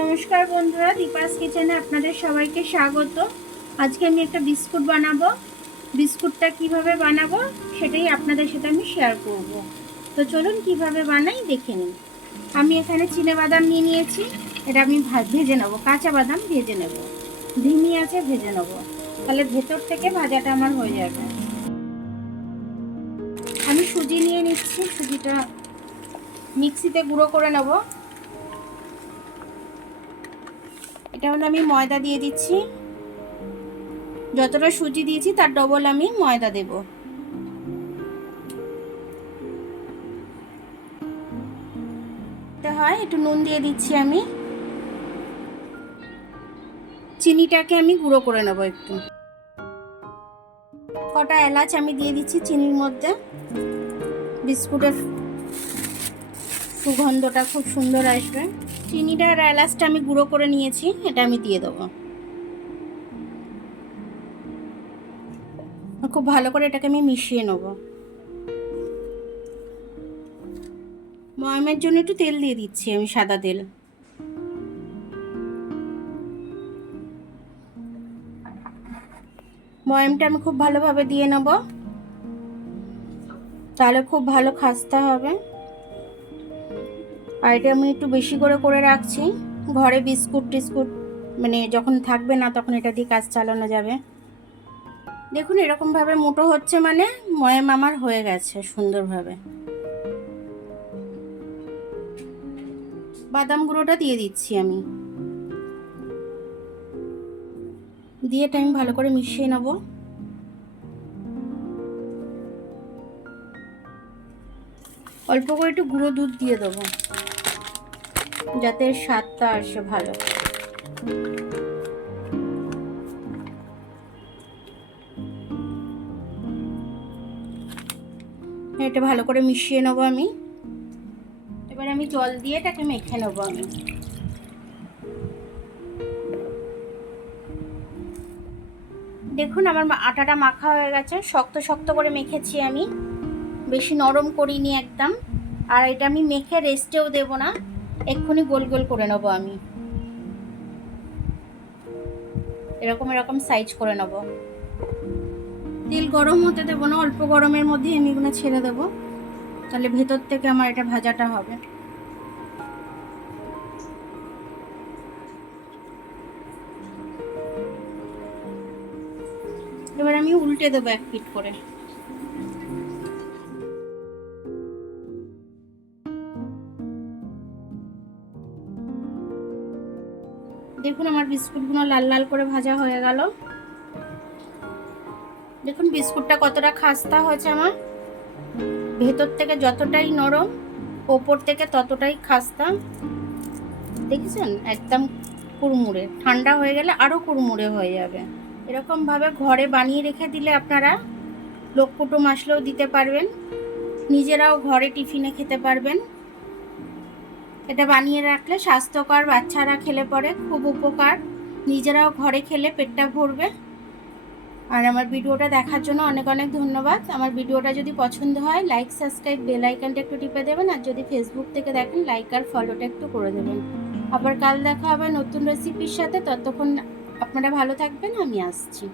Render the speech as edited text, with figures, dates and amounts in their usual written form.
নমস্কার বন্ধুরা, দীপাস কিচেনে আপনাদের সবাইকে স্বাগত। আজকে আমি একটা বিস্কুট বানাবো। বিস্কুটটা কিভাবে বানাবো সেটাই আপনাদের সাথে আমি শেয়ার করব। তো চলুন কিভাবে বানাই দেখে নিন। আমি এখানে চিনেবাদাম নিয়ে নিয়েছি। এটা আমি ভেজে নেবো, কাঁচা বাদাম ভেজে নেব, ধিমি আছে ভেজে নেব, তাহলে ভেতর থেকে ভাজাটা আমার হয়ে যাবে। আমি সুজি নিয়ে নিচ্ছি, সুজিটা মিক্সিতে গুঁড়ো করে নেব। এটা হলো আমি ময়দা দিয়ে দিচ্ছি, যতটা সুজি দিয়েছি তার ডবল আমি ময়দা দেব। হয় একটু নুন দিয়ে দিচ্ছি আমি। চিনিটাকে আমি গুঁড়ো করে নেব একটু। কটা এলাচ আমি দিয়ে দিচ্ছি চিনির মধ্যে, বিস্কুটের সুগন্ধটা খুব সুন্দর আসবে। চিনিটা আর এলাচটা আমি গুঁড়ো করে নিয়েছি, এটা আমি দিয়ে দেবো। খুব ভালো করে এটাকে আমি মিশিয়ে নেব। ময়ামের জন্য একটু তেল দিয়ে দিচ্ছি আমি, সাদা তেল। ময়ামটা আমি খুব ভালোভাবে দিয়ে নেব, তাহলে খুব ভালো খাস্তা হবে। আর এটা আমি একটু বেশি করে করে রাখছি, ঘরে বিস্কুট টিস্কুট মানে যখন থাকবে না তখন এটা দিয়ে কাজ চালানো যাবে। দেখুন এরকমভাবে মোটো হচ্ছে মানে ময়াম আমার হয়ে গেছে সুন্দরভাবে। বাদাম গুঁড়োটা দিয়ে দিচ্ছি আমি, দিয়ে এটা আমি ভালো করে মিশিয়ে নেব। অল্প করে একটু গুঁড়ো দুধ দিয়ে দেবো যাতে স্বাদটা আসে ভালো। এটা ভালো করে মিশিয়ে নেবো আমি। এবার আমি জল দিয়ে এটাকে মেখে নেবো আমি। দেখুন আমার আটাটা মাখা হয়ে গেছে, শক্ত শক্ত করে মেখেছি আমি, বেশি নরম করিনি একদম। আর এটা আমি মেখে রেস্টেও দেব না, এক্ষুনি গোল গোল করে নেবো আমি। এরকম এরকম সাইজ করে নেব। তেল গরম হতে দেবো না, অল্প গরমের মধ্যে আমি এগুলো ছেড়ে দেবো, তাহলে ভেতর থেকে আমার এটা ভাজাটা হবে। এবার আমি উল্টে দেবো এক পিঠ করে। দেখুন আমার বিস্কুটগুলো লাল লাল করে ভাজা হয়ে গেল। দেখুন বিস্কুটটা কতটা খাস্তা হয়েছে আমার, ভেতর থেকে যতটাই নরম ওপর থেকে ততটাই খাস্তা। দেখেছেন একদম কুড়মুড়ে, ঠান্ডা হয়ে গেলে আরও কুড়মুড়ে হয়ে যাবে। এরকমভাবে ঘরে বানিয়ে রেখে দিলে আপনারা লোক কুটুম আসলেও দিতে পারবেন, নিজেরাও ঘরে টিফিনে খেতে পারবেন। এটা বানিয়ে রাখলে স্বাস্থ্যকর, বাচ্চারা খেলে পরে খুব উপকার, নিজেরাও ঘরে খেলে পেটটা ভরবে। আর আমার ভিডিওটা দেখার জন্য অনেক অনেক ধন্যবাদ। আমার ভিডিওটা যদি পছন্দ হয় লাইক সাবস্ক্রাইব বেল আইকনটা একটু টিপে দেবেন, আর যদি ফেসবুক থেকে দেখেন লাইক আর ফলোটা একটু করে দেবেন। আবার কাল দেখা হবে নতুন রেসিপির সাথে, ততক্ষণ আপনারা ভালো থাকবেন, আমি আসছি।